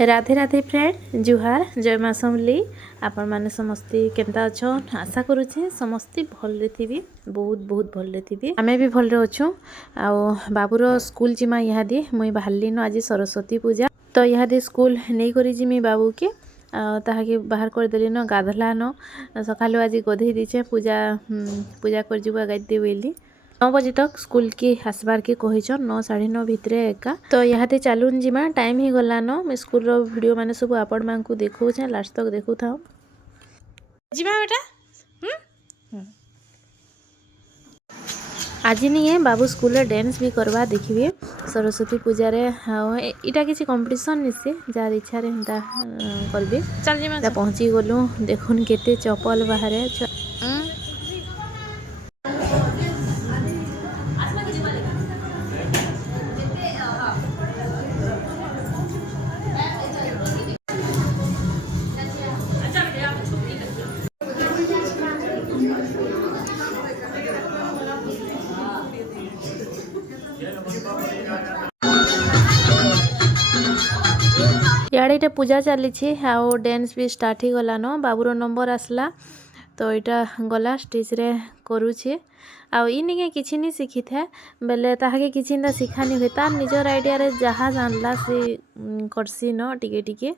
Radhe Radhe friend जुहार जय माँ समली आपण मैंने समस्ते केनता अच्छन आशा करुचे समस्ते भल थी बहुत बहुत भल थी आमे भी भल अच्छु आ बाबूर स्कूल जिमा इहादी मुई बाहरली न आज सरस्वती पूजा तो इहादी स्कूल नहीं करी जिमी बाबू के ताके बाहर कर देली न गाधला न सकालु आज गधे दीचे पूजा पूजा कर जीवा गाइते बोली 9 बजे तक स्कूल की आसबार के कहीचन 9 9:30 भितर एका तो यहाँ चलून जिमा टाइम ही गलान मैं स्कूल रो वीडियो माने सब आपण मान को देखौ लास्ट तक देखु था जिमा बेटा आज नहीं बाबू स्कूल रे डांस भी करवा देखिए सरस्वती पूजा रे इटा किसी कंपटीशन निसे जार इच्छा रे हंता करबे चल जिमा पहुंची गलु देखुन केते चपल बाहरे इे पूजा चली आउ डांस भी स्टार्ट ही गलान बाबूर नंबर आसला तो यहाँ गला स्टेज रे करुचे आने किसी नहीं शिखी था बेले ताके किसी शिखानी हुए तार निजर आइडिया रे जहाँ जानला से करसी न टिके टिके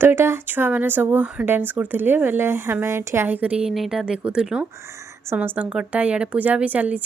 तो यहाँ छुआ मैंने सब डांस करते बेले आम ठिया होकर देखुलु समस्त इे पूजा भी चली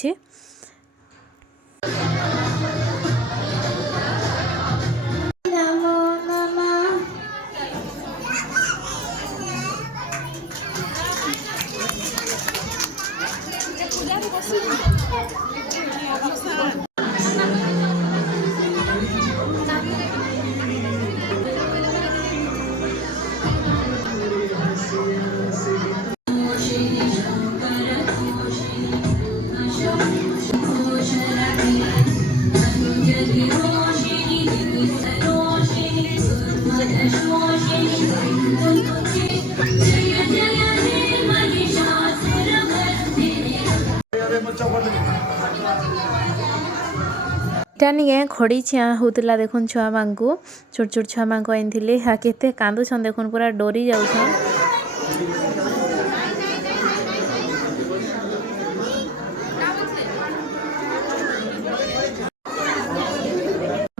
टानिए खड़ी छिया होतला देखुन छुआ मांगू छोट छोट छुआ मांगू आइनथिले हा केते कांदु छन देखुन पूरा डोरी जाउछन।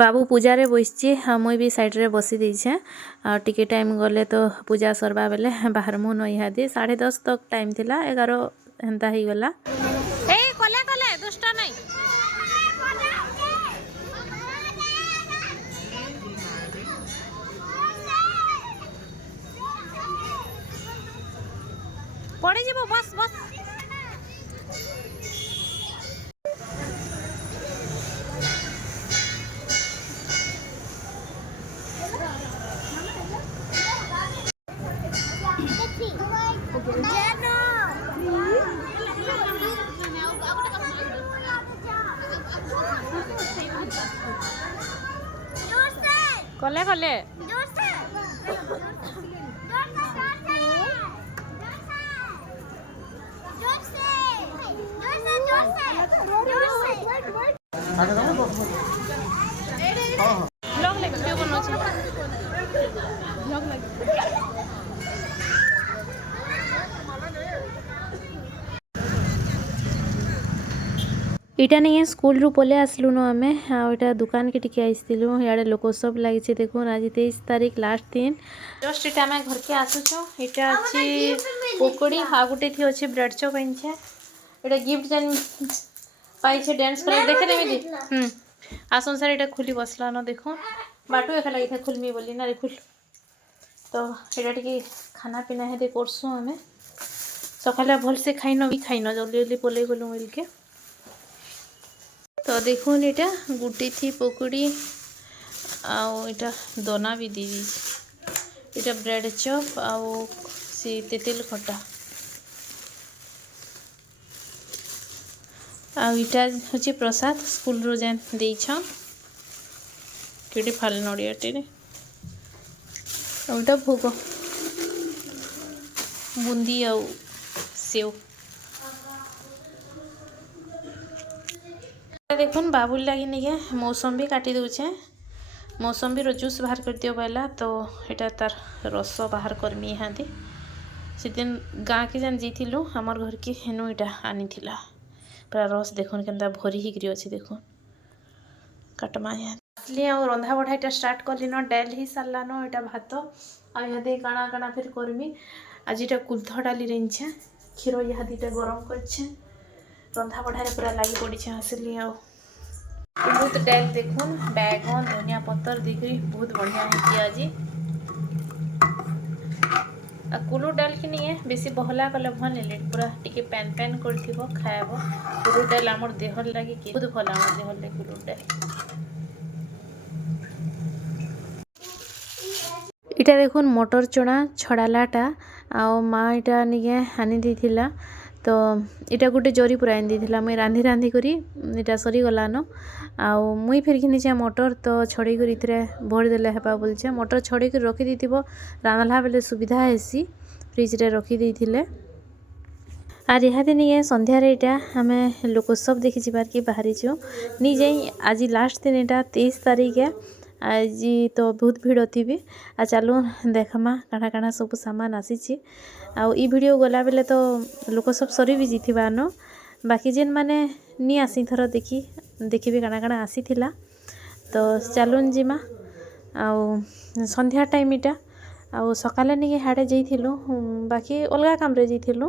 बाबू पूजा रे बसछि मुई भी साइड रे बसी देछे आ टिके टाइम गले तो पूजा सरबा बेले बाहर मु न इहादी 10:30 तक टाइम थिला 11 हेंता ही गला। ए कोले कोले दुष्ट नहीं पड़ी जीवो बस बस कोले कोले ब्लॉग लगे वीडियो बनाउछ ब्लॉग लगे इटा नहीं स्कूल रू पले आसलु न आमे आटा दुकान के टिके आइसतिलु याडे लोक सब लागिছে देखुन आज 23 तारीख लास्ट दिन जस्ट इटा मैं घर के आसुछु इटा अछि पकोड़ी हा गुटे थी अछि ब्रेड चॉप आइनछे इटा गिफ्ट जन पाई छे डांस कर देखे ने मिली आसन सर इटा खुली बसला न देखो बाटू एखा लागि था खुलमी बोली ना रे खुल तो इटा टिके खाना पीना हे दे करसु हमें सकाले भल से खाइनो भी खाइनो जल्दी जल्दी पले गलु मिल के तो देखो इटा गुटी थी पकोड़ी आउ इटा दोना भी दी दी इटा ब्रेड चॉप आउ सी तेतिल खटा आउ इटा होची प्रसाद स्कूल रो जेन देई छ केडी फाल नडिया टेरे आउटा भोग बुंदी आउ सेव देखुन बाबुल लगी नहीं मौसम्बी काटी दूचे मौसम्बी रो जूस बाहर कर दियो पहला तो एटा तार रस बाहर करमी यहाँ दी से दिन गाँ के जान जीथिलु हमर घर के हेनु इटा आनी थिला पूरा रस देखुन केनता भरी ही गिरी अछि देखुन काटमा यहाँ इसलिए और रंधा बढ़ा इटा स्टार्ट करली न डाल ही सारला न इटा भात आ यहाँ दे काना काना फिर करमी आज इटा कुल्थ डाली रेंछे क्षीर यहाँ दीटा गरम करछे रंधा बढ़ा पूरा लगी पड़ी आसिली बहुत डाल देखुन बैगन धनिया पत्तर दिखरी बहुत बढ़िया है आज कुलू डाल कि नहीं है बेसी बहला कले भल नहीं पूरा टिके पैन पैन कर खाएब कुलू डाल आमर देह लगे बहुत भल आम देह लगे कुलू डाल इटा देखुन मटर चना छड़ालाटा आ माँ इटा निके हानि देथिला तो इटा गोटे जरी पूरा आनी देथिला मुई रांधी रांधी करी इटा सरी गलान आउ मुई फिर घिनीचे मटर तो छड़े कर इतरे भर देले हेबा बोलछे मटर छड़े कर रखी देथिबो रांधला बेले सुविधा हेसी फ्रिज रे रखी देथिले आर इहादे नहीं संध्या रे इटा हमें लोक सब देखि जिबार की बाहरी छु नी जाई आज लास्ट दिन इटा 23 तारीख है आज तो बहुत भीड़ थी आ चलू देखमा काଣା काଣା सब सामान आसी आउ ई वीडियो गला बेले तो लोक सब सरी भी जीथिबा न बाकी जेन माने नी आसी थर देखिबे काଣା काଣା आसी थिला तो चलून जिमा आउ संध्या टाइम इटा आउ सकाले नहीं हाड़े जाइथिलु बाकी अलगा काम रे जाइथिलु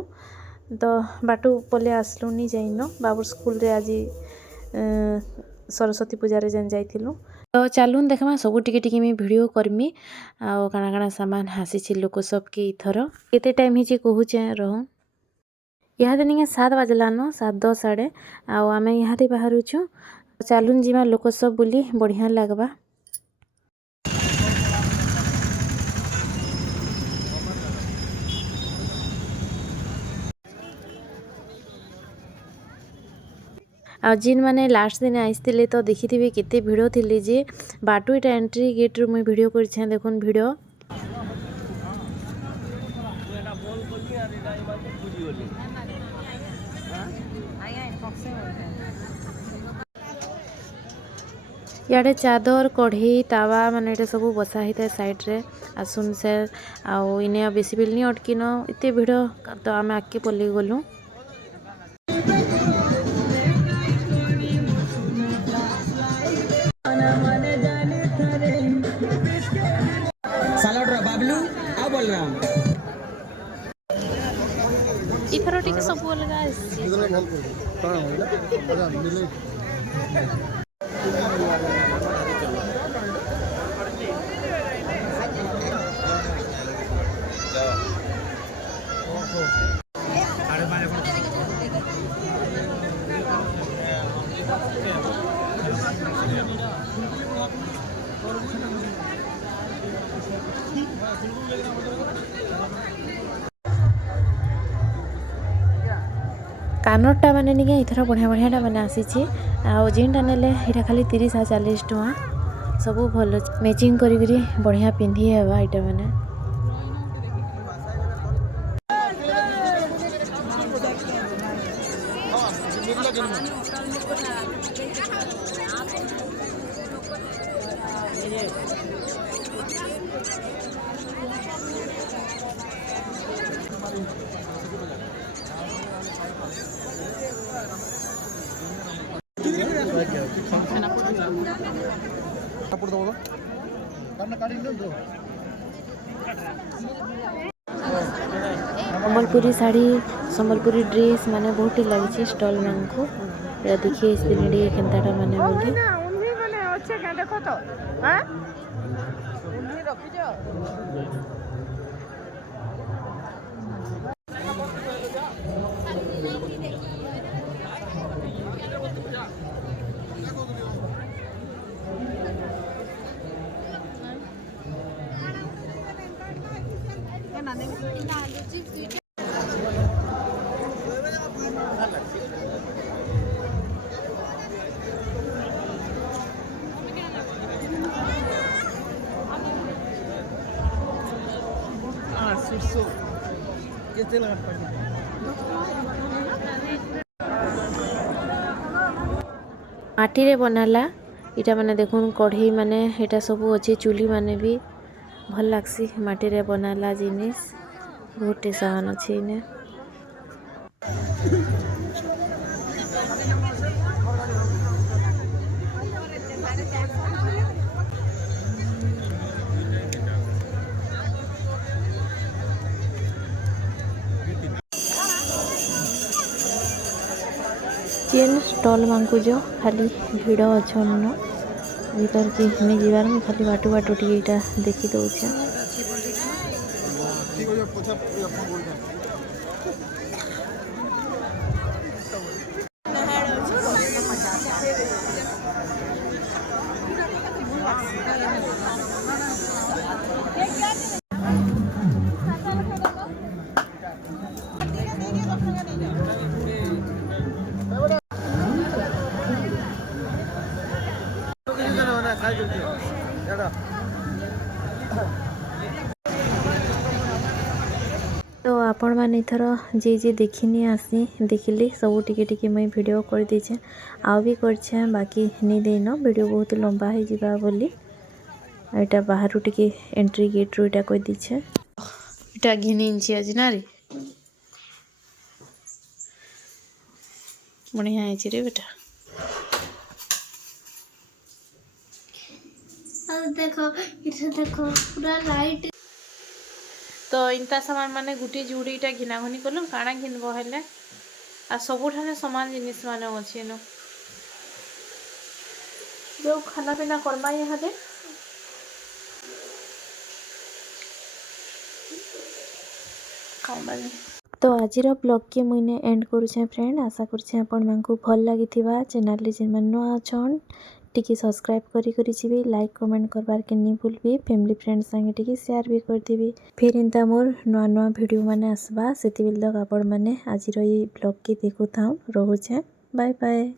तो बाटू पले आसलु नी जाइन बाबूर स्कूल रे आज सरस्वती पूजा रे जेन जाइथिलु तो चलून देखमा सब टिके टिके मैं वीडियो करमी आउ काना काना सामान हासी लोक सबके इथर केते टाइम हिचे कहूचे रहूँ इहादे नहीं 7 बजलान 7:10 आड़े आउ आम इहादे बाहर छु चलून जिमा लोक सब बुली बढ़िया लगबा आ जिन माने लास्ट दिन आइसतिले तो देखिथिबे केते भिड़ो थिले जे बाटू इटा एंट्री गेट रू मुई वीडियो करछे देखुन वीडियो इे चादर कढ़ई तावा माने ये सब बसा होता है साइड्रे आसुन से आउ इने बेसी बिल नहीं अटकिन एत भिड़ तो आम आगे पलि गलु इथर टिके सब अलग कानरटा माने निके इथर बढ़िया बढ़िया माने आसी जेनटा नेले यहाँ खाली 30 आ 40 टଙ୍କା सब भल मैचिंग करी बढ़िया पिंधि हेबा इटा माने संबलपुरी साड़ी संबलपुरी ड्रेस माने बहुत ही लगी स्टॉल मान को देखिए इसलिए केनताटा माने बोली देखो तो माटी रे बनाला इटा माने देखुन कढ़ई माने इटा सब अच्छे चूली माने भी भल लागसी माटी रे बनाला जिनिस बहुत सामान अच्छे इने चेन स्टॉल मांगू जो खाली भिड़ अच्छन भीतर के नहीं जीवार में खाली बाटू बाटू टीटा देखी दौचे तो आपण मैंने थर जे देखनी आसी देखिली सब टिके मुई वीडियो कर दीचे आ भी करछे बाकी नहीं देन वीडियो बहुत लंबा हो जिबा बोली एटा बाहर टिके एंट्री गेट रो एटा कह दीचे एटा घिनी इंची आज ना रे बढ़िया है रे बेटा देखो इधर देखो पूरा लाइट तो इनता सामान माने गुटी जुड़ीटा घिना घुनी कलु काଣା घिनबो हेले आ सबुठाने समान जिनिस माने अछि न जो खाना पीना करमा यहाँ दे तो आजिर ब्लॉग के मुझे एंड करुचे फ्रेंड आशा करुचे आपण मानकु भल लगी चैनल रे जेन नुआ अछन टिके सब्सक्राइब करी जीवी लाइक कमेंट करबार के नहीं भूलबी फैमिली फ्रेंड संगे टिके शेयर भी कर देबी फिर इंता मोर नुआ नुआ वीडियो माने आसबा सेति बेल तक आपण माने आजिर ये ब्लॉग के देखु थाउ रहुचे बाय बाय।